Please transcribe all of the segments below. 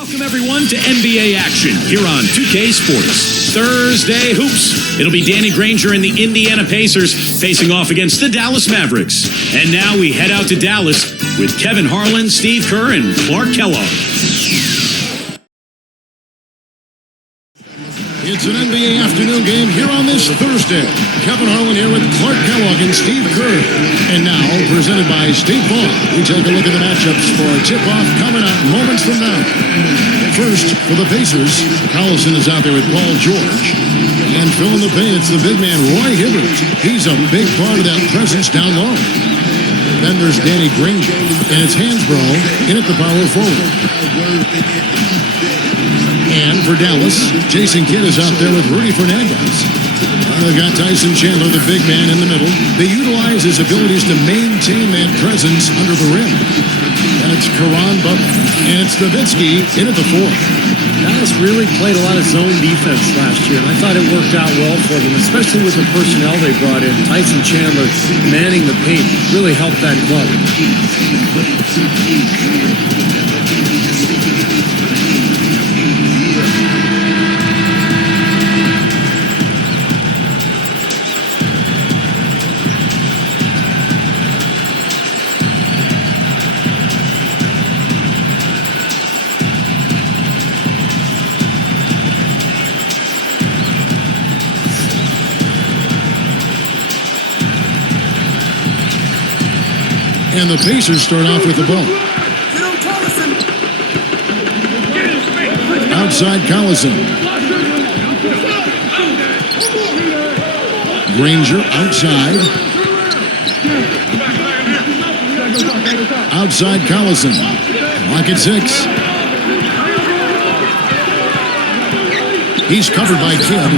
Welcome, everyone, to NBA action here on 2K Sports. Thursday Hoops. It'll be Danny Granger and the Indiana Pacers facing off against the Dallas Mavericks. And now we head out to Dallas with Kevin Harlan, Steve Kerr, and Clark Kellogg. It's an NBA afternoon game here on this Thursday. Kevin Harlan here with Clark Kellogg and Steve Kerr. And now, presented by State Farm, we take a look at the matchups for a tip-off coming up moments from now. First, for the Pacers, Collison is out there with Paul George. And filling the paint, it's the big man, Roy Hibbert. He's a big part of that presence down low. Then there's Danny Granger, and it's Hansbrough in at the power forward. And for Dallas, Jason Kidd is out there with Rudy Fernandez. They've got Tyson Chandler, the big man, in the middle. They utilize his abilities to maintain that presence under the rim. And it's Caron Butler. And it's Nowitzki in at the fourth. Dallas really played a lot of zone defense last year, and I thought it worked out well for them, especially with the personnel they brought in. Tyson Chandler manning the paint really helped that club. And the Pacers start off with the ball. Outside Collison. Granger outside. Outside Collison. Lock at 6. He's covered by Kidd.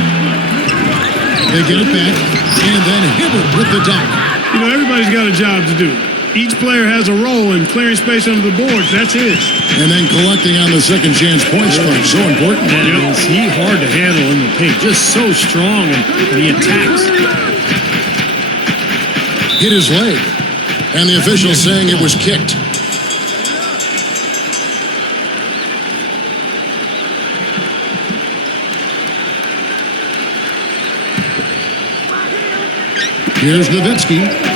They get it back. And then Hibbert with the dunk. You know, everybody's got a job to do. Each player has a role in clearing space under the boards. That's his. And then collecting on the second chance points card. So important. And is he hard to handle in the paint. Just so strong in the attacks. Hit his leg. And the official saying it was kicked. Here's Nowitzki.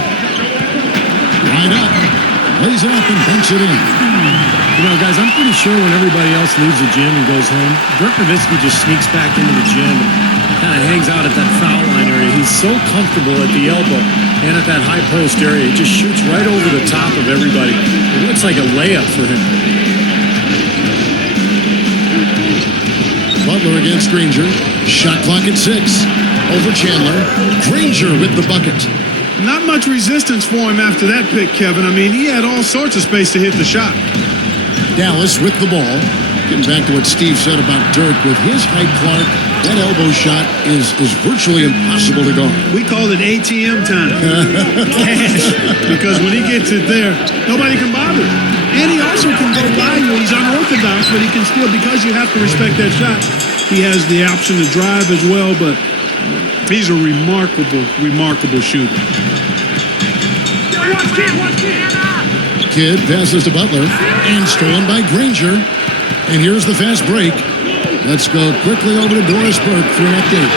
Right up. Lays it up and banks it in. You know, guys, I'm pretty sure when everybody else leaves the gym and goes home, Dirk Nowitzki just sneaks back into the gym and kind of hangs out at that foul line area. He's so comfortable at the elbow and at that high post area. He just shoots right over the top of everybody. It looks like a layup for him. Butler against Granger. Shot clock at 6. Over Chandler. Granger with the bucket. Not much resistance for him after that pick, Kevin. I mean, he had all sorts of space to hit the shot. Dallas with the ball. Getting back to what Steve said about Dirk. With his height, Clark, that elbow shot is virtually impossible to guard. We call it ATM time. Cash. Because when he gets it there, nobody can bother him. And he also can go by you. He's unorthodox, but he can still, because you have to respect that shot, he has the option to drive as well, but he's a remarkable shooter. Kidd passes to Butler and stolen by Granger. And here's the fast break. Let's go quickly over to Doris Burke for an update.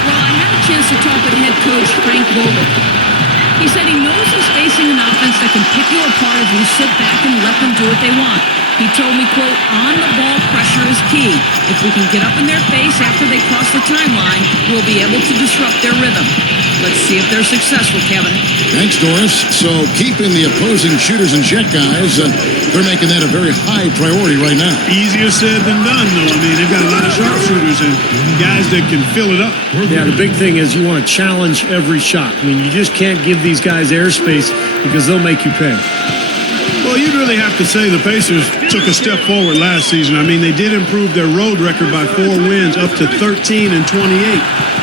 Well, I had a chance to talk with head coach Frank Vogel. He said he knows he's facing an offense that can pick you apart if you sit back and let them do what they want. He told me, quote, on-the-ball pressure is key. If we can get up in their face after they cross the timeline, we'll be able to disrupt their rhythm. Let's see if they're successful, Kevin. Thanks, Doris. So keeping the opposing shooters in check, guys, they're making that a very high priority right now. Easier said than done, though. I mean, they've got a lot of sharpshooters and guys that can fill it up. Yeah, the big thing is you want to challenge every shot. I mean, you just can't give these guys airspace because they'll make you pay. Well, you'd really have to say the Pacers took a step forward last season. I mean, they did improve their road record by 4 wins up to 13 and 28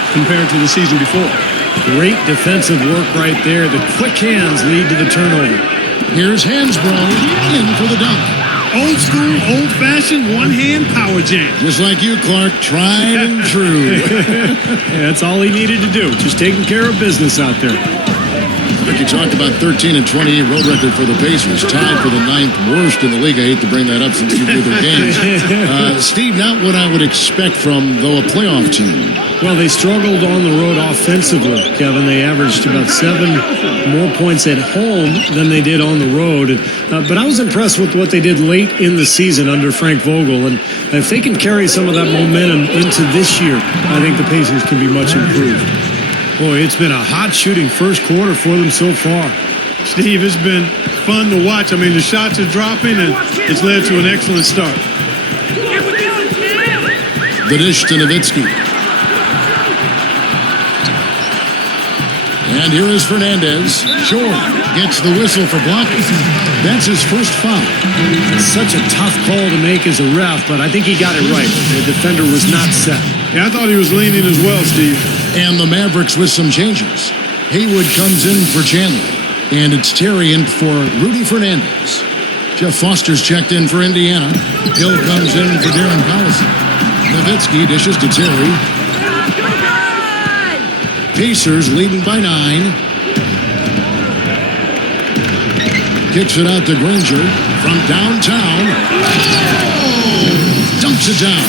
compared to the season before. Great defensive work right there. The quick hands lead to the turnover. Here's Hansbrough in for the dunk. Old school, old-fashioned, one-hand power jam. Just like you, Clark, tried and true. Yeah, that's all he needed to do. Just taking care of business out there. Like you talked about, 13 and 28 road record for the Pacers, tied for the 9th worst in the league. I hate to bring that up since you do their games. Steve, not what I would expect from, though, a playoff team. Well, they struggled on the road offensively, Kevin. They averaged about 7 more points at home than they did on the road. But I was impressed with what they did late in the season under Frank Vogel. And if they can carry some of that momentum into this year, I think the Pacers can be much improved. Boy, it's been a hot shooting first quarter for them so far. Steve, it's been fun to watch. I mean, the shots are dropping, and it's led to an excellent start. The dish to Nowitzki. And here is Fernandez. Shore gets the whistle for blocking. That's his first foul. It's such a tough call to make as a ref, but I think he got it right. The defender was not set. Yeah, I thought he was leaning as well, Steve. And the Mavericks with some changes. Haywood comes in for Chandler. And it's Terry in for Rudy Fernandez. Jeff Foster's checked in for Indiana. Hill comes in for Darren Collison. Nowitzki dishes to Terry. Pacers leading by 9. Kicks it out to Granger from downtown. Dumps it down.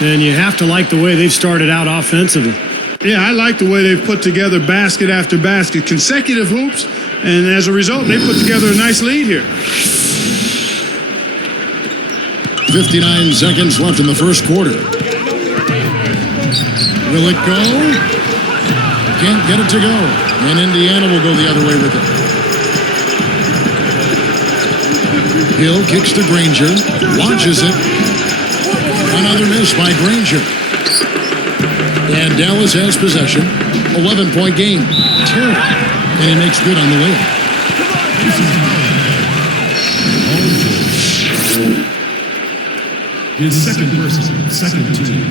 And you have to like the way they've started out offensively. Yeah, I like the way they've put together basket after basket, consecutive hoops, and as a result, they put together a nice lead here. 59 seconds left in the first quarter. Will it go? Can't get it to go. And Indiana will go the other way with it. Hill kicks to Granger, launches it. Another miss by Granger. And Dallas has possession. 11-point game. Terry. And he makes good on the layup. His second person, second team.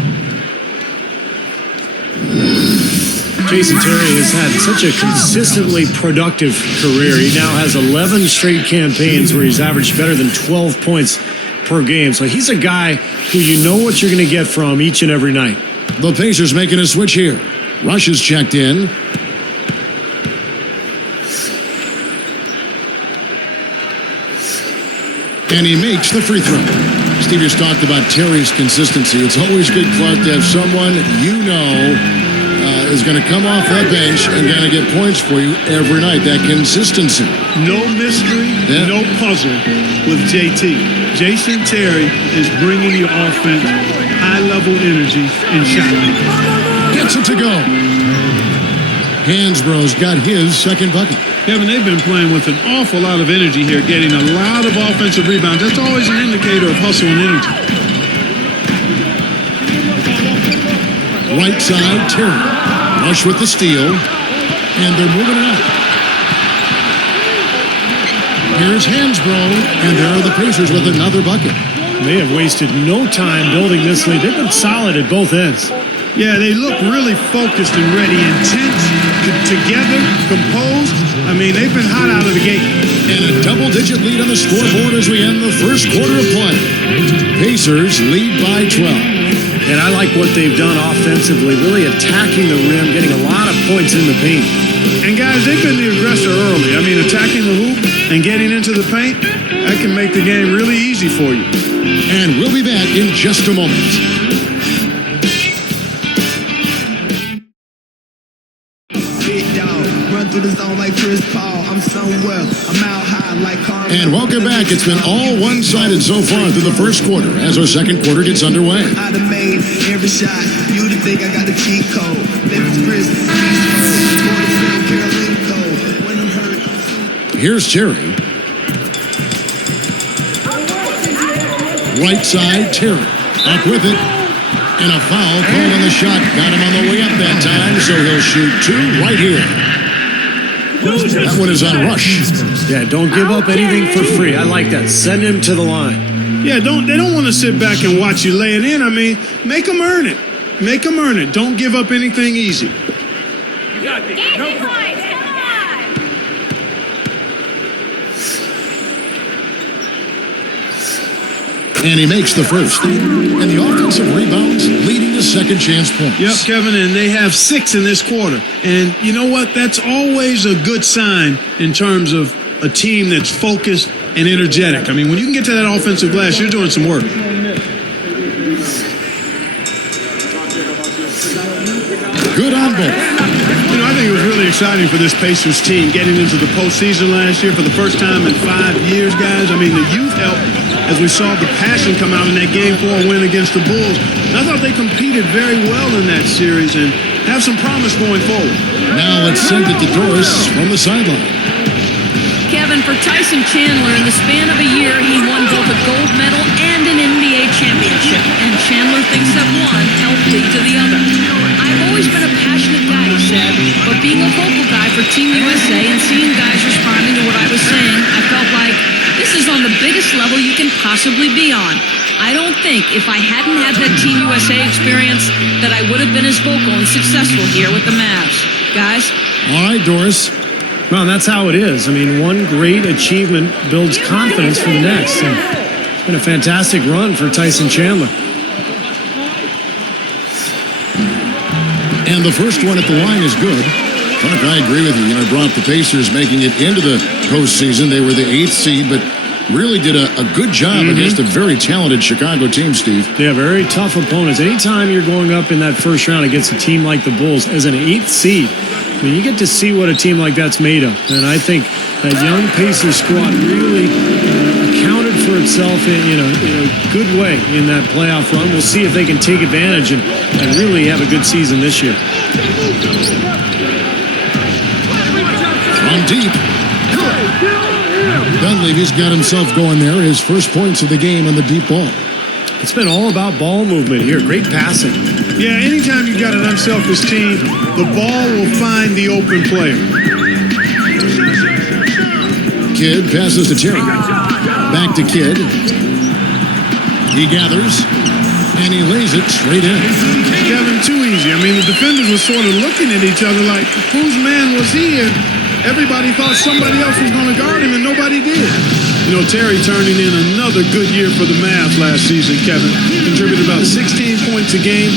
Jason Terry has had such a consistently productive career. He now has 11 straight campaigns where he's averaged better than 12 points per game. So he's a guy who you know what you're going to get from each and every night. The Pacers making a switch here. Rush is checked in. And he makes the free throw. Steve just talked about Terry's consistency. It's always good, Clark, to have someone you know is going to come off that bench and going to get points for you every night. That consistency. No mystery, no puzzle with JT. Jason Terry is bringing you offense, high-level energy, and shot. Gets it to go. Hansbrough's got his second bucket. Kevin, they've been playing with an awful lot of energy here, getting a lot of offensive rebounds. That's always an indicator of hustle and energy. Right side, Terry. Rush with the steal. And they're moving it out. Here's Hansbrough. And there are the Pacers with another bucket. They have wasted no time building this lead. They've been solid at both ends. Yeah, they look really focused and ready, intense, together, composed. I mean, they've been hot out of the gate. And a double-digit lead on the scoreboard as we end the first quarter of play. Pacers lead by 12. And I like what they've done offensively, really attacking the rim, getting a lot of points in the paint. And guys, they've been the aggressor early. I mean, attacking the hoop and getting into the paint, that can make the game really easy for you. And we'll be back in just a moment. And welcome back. It's been all one-sided so far through the first quarter as our second quarter gets underway. I'd have made every shot. You'd think I got the cheat code. Here's Terry. Right side, Terry. Up with it. And a foul called on the shot. Got him on the way up that time, so he'll shoot 2 right here. That one is on Rush. Yeah, don't give up anything for free. I like that. Send him to the line. Yeah, they don't want to sit back and watch you lay it in. I mean, make them earn it. Make them earn it. Don't give up anything easy. You got this. No problem. Come on. And he makes the first. And the offensive rebounds leading to second chance points. Yep, Kevin, and they have 6 in this quarter. And you know what? That's always a good sign in terms of a team that's focused and energetic. I mean, when you can get to that offensive glass, you're doing some work. Good on both. You know, I think it was really exciting for this Pacers team getting into the postseason last year for the first time in 5 years, guys. I mean, the youth helped as we saw the passion come out in that Game 4 win against the Bulls. And I thought they competed very well in that series and have some promise going forward. Now let's send it to Doris from the sideline. Kevin, for Tyson Chandler, in the span of a year, he won both a gold medal and an NBA championship. And Chandler thinks that one helped lead to the other. I've always been a passionate guy, he said, but being a vocal guy for Team USA and seeing guys responding to what I was saying, I felt like this is on the biggest level you can possibly be on. I don't think if I hadn't had that Team USA experience that I would have been as vocal and successful here with the Mavs. Guys? All right, Doris. Well, that's how it is. I mean, one great achievement builds confidence for the next. And it's been a fantastic run for Tyson Chandler. And the first one at the line is good. Clark, I agree with you. You know, brought the Pacers making it into the postseason. They were the 8th seed, but really did a good job against a very talented Chicago team, Steve. Yeah, very tough opponents. Anytime you're going up in that first round against a team like the Bulls as an 8th seed, I mean, you get to see what a team like that's made of. And I think that young Pacers squad really accounted for itself in a good way in that playoff run. We'll see if they can take advantage and really have a good season this year. From deep. Dunleavy's got himself going there. His first points of the game on the deep ball. It's been all about ball movement here. Great passing. Yeah, anytime you got an unselfish team, the ball will find the open player. Kidd passes to Terry. Back to Kidd. He gathers, and he lays it straight in. Kevin, too easy. I mean, the defenders were sort of looking at each other like, whose man was he? And everybody thought somebody else was going to guard him, and nobody did. You know, Terry turning in another good year for the Mavs last season, Kevin. Contributed about 16 points a game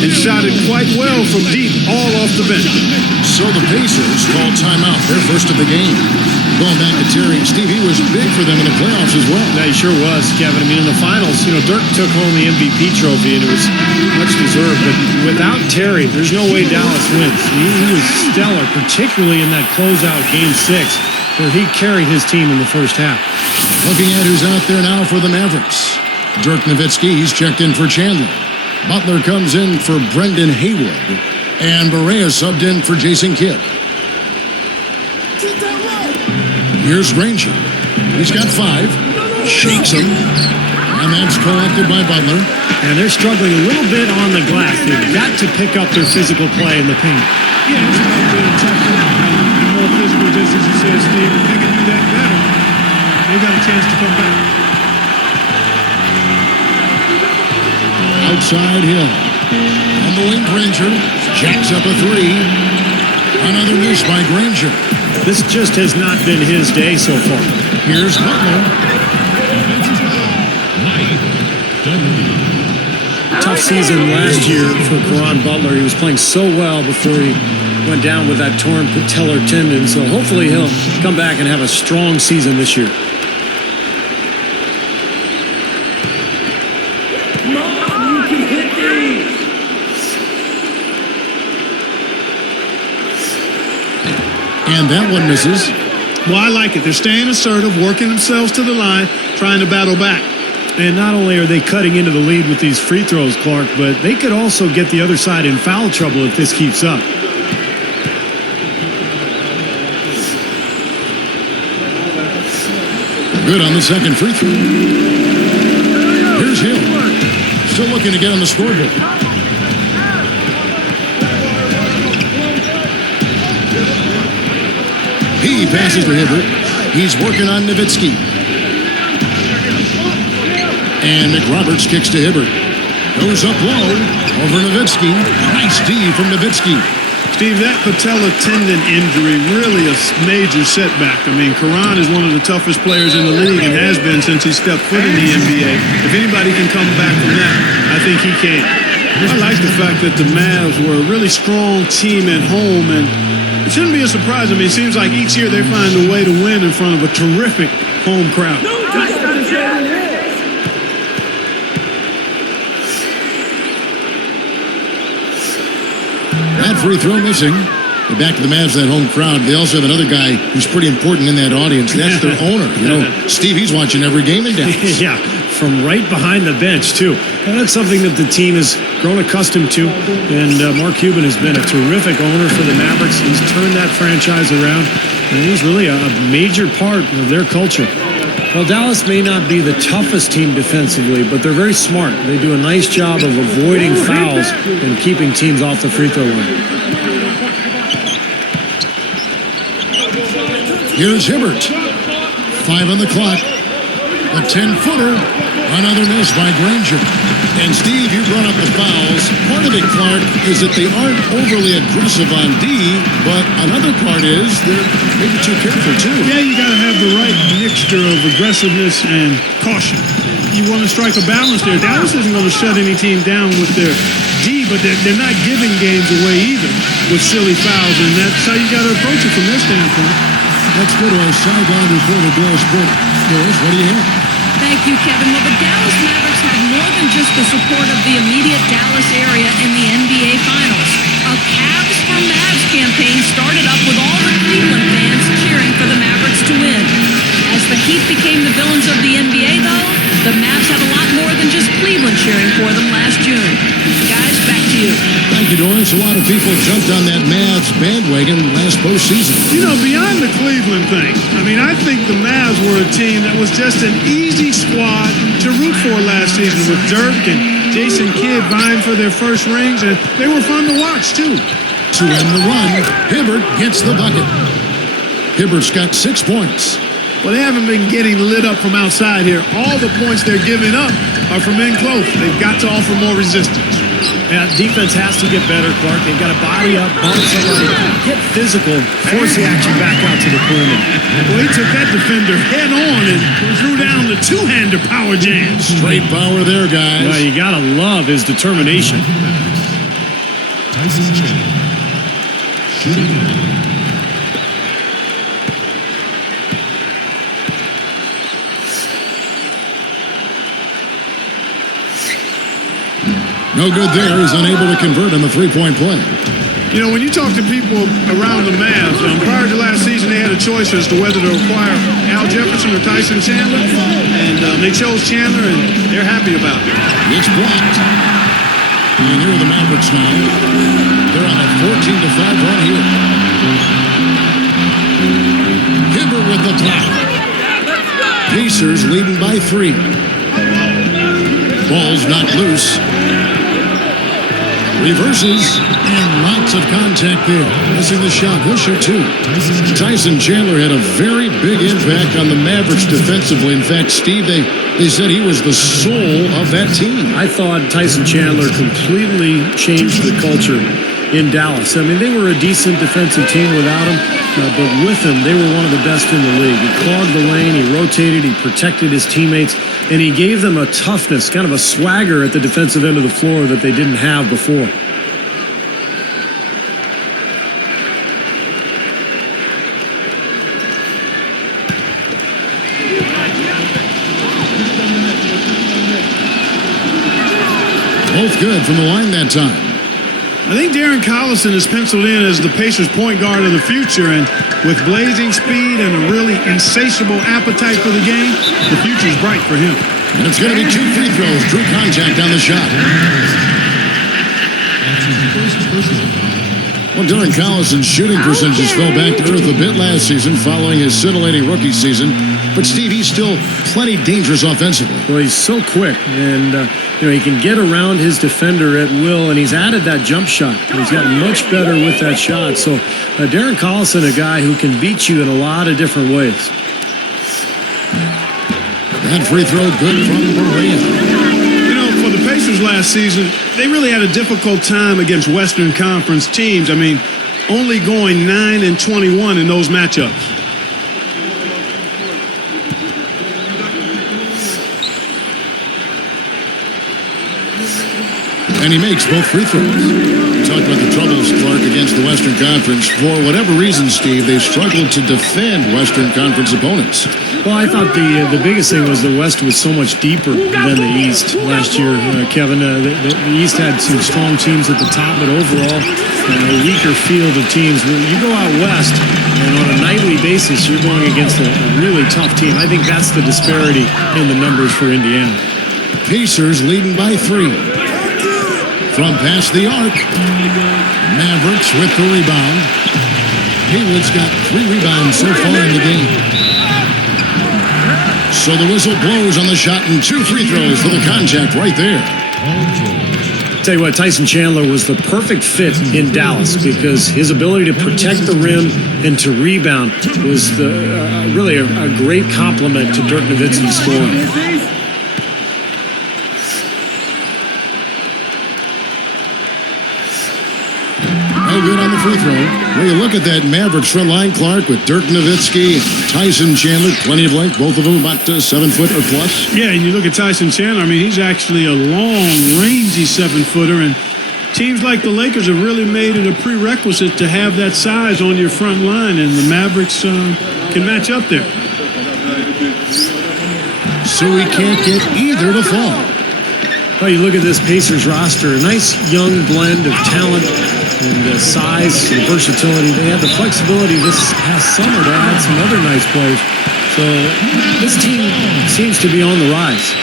and shot it quite well from deep, all off the bench. So the Pacers call timeout, their first of the game. Going back to Terry, Steve, he was big for them in the playoffs as well. Yeah, he sure was, Kevin. I mean, in the finals, you know, Dirk took home the MVP trophy, and it was much deserved. But without Terry, there's no way Dallas wins. He was stellar, particularly in that closeout Game 6. Where he carried his team in the first half. Looking at who's out there now for the Mavericks. Dirk Nowitzki, he's checked in for Chandler. Butler comes in for Brendan Haywood. And Barea subbed in for Jason Kidd. Here's Granger. He's got 5. Shakes him. And that's collected by Butler. And they're struggling a little bit on the glass. They've got to pick up their physical play in the paint. Yeah, it's about being tough. More physical, just as you said, Steve. If they can do that better, they got a chance to come back. Outside Hill. On the wing, Granger. Jacks up a 3. Another miss by Granger. This just has not been his day so far. Here's Butler. Tough season last year for Caron Butler. He was playing so well before he went down with that torn patellar tendon. So hopefully he'll come back and have a strong season this year. And that one misses. Well, I like it. They're staying assertive, working themselves to the line, trying to battle back. And not only are they cutting into the lead with these free throws, Clark, but they could also get the other side in foul trouble if this keeps up. Good on the second free throw. Here's Hill. Still looking to get on the scoreboard. He passes to Hibbert. He's working on Nowitzki. And McRoberts kicks to Hibbert. Goes up low over Nowitzki. Nice D from Nowitzki. Steve, that patella tendon injury really a major setback. I mean, Karan is one of the toughest players in the league and has been since he stepped foot in the NBA. If anybody can come back from that, I think he can. I like the fact that the Mavs were a really strong team at home, and it shouldn't be a surprise. I mean, it seems like each year they find a way to win in front of a terrific home crowd. That free throw missing. Back to the Mavs, that home crowd. They also have another guy who's pretty important in that audience. That's their owner. You know, Steve, he's watching every game in Dallas. Yeah, from right behind the bench, too. And that's something that the team has grown accustomed to. And Mark Cuban has been a terrific owner for the Mavericks. He's turned that franchise around. And he's really a major part of their culture. Well, Dallas may not be the toughest team defensively, but they're very smart. They do a nice job of avoiding fouls and keeping teams off the free throw line. Here's Hibbert. 5 on the clock. A 10-footer. Another miss by Granger. And Steve, you brought up the fouls. Part of it, Clark, is that they aren't overly aggressive on D, but another part is they're maybe too careful, too. Yeah, you got to have the right mixture of aggressiveness and caution. You want to strike a balance there. Dallas isn't going to shut any team down with their D, but they're not giving games away either with silly fouls, and that's how you got to approach it from this standpoint. Let's go to our sideline reporter, Doris Burke. Doris, what do you have? Thank you, Kevin. Well, the Dallas Mavericks have more than just the support of the immediate Dallas area in the NBA Finals. A Cavs for Mavs campaign started up with all the Cleveland fans cheering for the Mavericks to win. As the Heat became the villains of the NBA, though, the Mavs had a lot more than just Cleveland cheering for them last June. Guys, back to you. Thank you, Doris. A lot of people jumped on that Mavs bandwagon last postseason. You know, beyond the Cleveland thing, I mean, I think the Mavs were a team that was just an easy squad to root for last season with Dirk and Jason Kidd vying for their first rings, and they were fun to watch, too. To end the run, Hibbert gets the bucket. Hibbert's got 6 points. Well, they haven't been getting lit up from outside here. All the points they're giving up are from in close. They've got to offer more resistance. Yeah, defense has to get better, Clark. They've got to body up, bump somebody, get physical, force the action back out to the perimeter. Well, he took that defender head on and threw down the two-hander power jam. Straight power there, guys. Well, you got to love his determination. Tyson Chandler. Shooting. No good there. He's unable to convert on the three-point play. You know, when you talk to people around the Mavs, prior to last season, they had a choice as to whether to acquire Al Jefferson or Tyson Chandler, and they chose Chandler, and they're happy about it. It's blocked. And here are the Mavericks now. They're on a 14-5 run here. Hibbert with the block. Pacers leading by 3. Ball's not loose. Reverses, and lots of contact there. Missing the shot. He'll shoot 2. Tyson Chandler had a very big impact on the Mavericks defensively. In fact, Steve, they said he was the soul of that team. I thought Tyson Chandler completely changed the culture in Dallas. I mean, they were a decent defensive team without him, but with him, they were one of the best in the league. He clogged the lane, he rotated, he protected his teammates, and he gave them a toughness, kind of a swagger at the defensive end of the floor that they didn't have before. Both good from the line that time. I think Darren Collison is penciled in as the Pacers' point guard of the future, and with blazing speed and a really insatiable appetite for the game, the future's bright for him. And it's going to be 2 free throws. Drew contact on the shot. Well, Darren Collison's shooting percentages fell back to earth a bit last season following his scintillating rookie season. But, Steve, he's still plenty dangerous offensively. Well, he's so quick, and he can get around his defender at will, and he's added that jump shot. He's gotten much better with that shot. So, Darren Collison, a guy who can beat you in a lot of different ways. That free throw good from Berea. For the Pacers last season, they really had a difficult time against Western Conference teams. I mean, only going 9-21 in those matchups. And he makes both free throws. We talked about the troubles, Clark, against the Western Conference. For whatever reason, Steve, they struggled to defend Western Conference opponents. Well, I thought the biggest thing was the West was so much deeper than the East last year, Kevin. The East had some strong teams at the top, but overall, a weaker field of teams. You go out West, and on a nightly basis, you're going against a really tough team. I think that's the disparity in the numbers for Indiana. Pacers leading by 3. From past the arc, Mavericks with the rebound. Haywood's got 3 rebounds so far in the game. So the whistle blows on the shot and 2 free throws for the contact right there. Tell you what, Tyson Chandler was the perfect fit in Dallas because his ability to protect the rim and to rebound was really a great compliment to Dirk Nowitzki's scoring. No good on the free throw. Well, you look at that Mavericks front line, Clark, with Dirk Nowitzki and Tyson Chandler, plenty of length, both of them about 7 foot or plus. Yeah, and you look at Tyson Chandler, I mean, he's actually a long, rangy 7-footer, and teams like the Lakers have really made it a prerequisite to have that size on your front line, and the Mavericks can match up there. So he can't get either to fall. Well, you look at this Pacers roster, a nice young blend of talent and size and versatility. They had the flexibility this past summer to add some other nice players. So this team seems to be on the rise.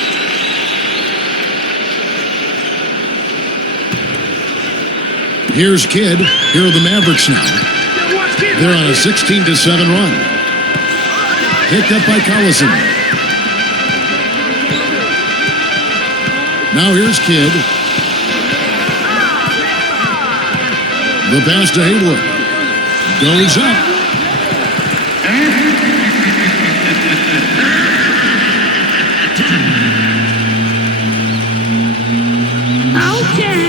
Here's Kidd. Here are the Mavericks now. They're on a 16-7 run. Picked up by Collison. Now here's Kidd. The pass to Haywood. Goes up. Okay.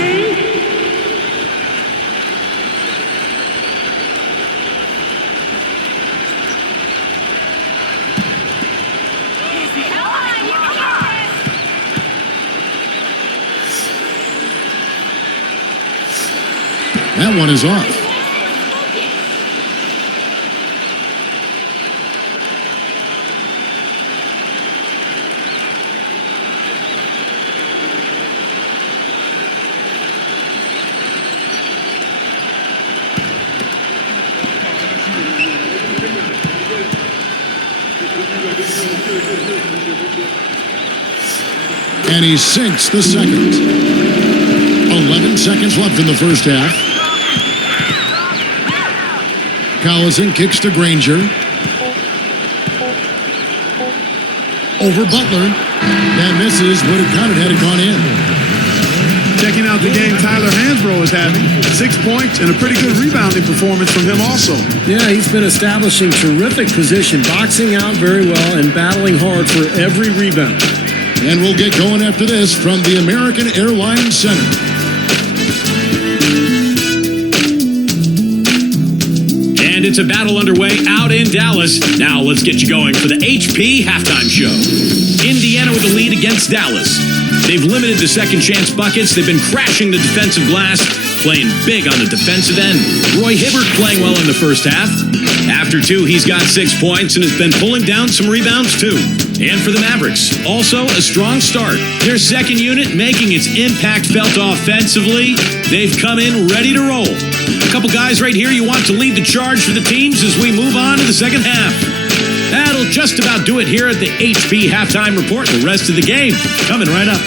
That one is off. And he sinks the second. 11 seconds left in the first half. Collison kicks to Granger. Over Butler. That misses. Would have counted had it gone in. Checking out the game Tyler Hansbrough is having. 6 points and a pretty good rebounding performance from him also. Yeah, he's been establishing terrific position, boxing out very well and battling hard for every rebound. And we'll get going after this from the American Airlines Center. And it's a battle underway out in Dallas. Now let's get you going for the HP halftime show. Indiana with the lead against Dallas. They've limited the second chance buckets. They've been crashing the defensive glass, playing big on the defensive end. Roy Hibbert playing well in the first half. After 2, he's got 6 points and has been pulling down some rebounds too. And for the Mavericks, also a strong start. Their second unit making its impact felt offensively. They've come in ready to roll. A couple guys right here you want to lead the charge for the teams as we move on to the second half. That'll just about do it here at the HP Halftime Report. The rest of the game coming right up.